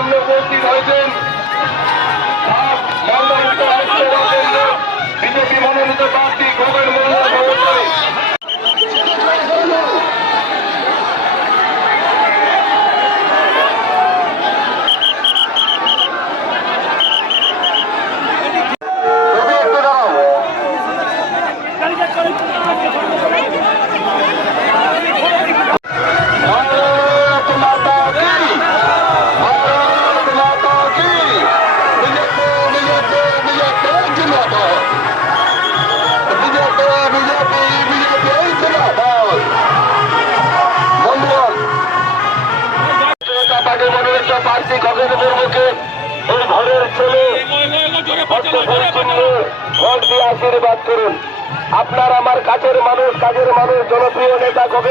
সামনে উপস্থিত হয়েছেন। বিজেপি মনোনীত প্রার্থী খোকন মোহন ভগবতী আশীর্বাদ করুন। আপনার আমার কাছের মানুষ কাজের মানুষ জনপ্রিয় নেতা কবে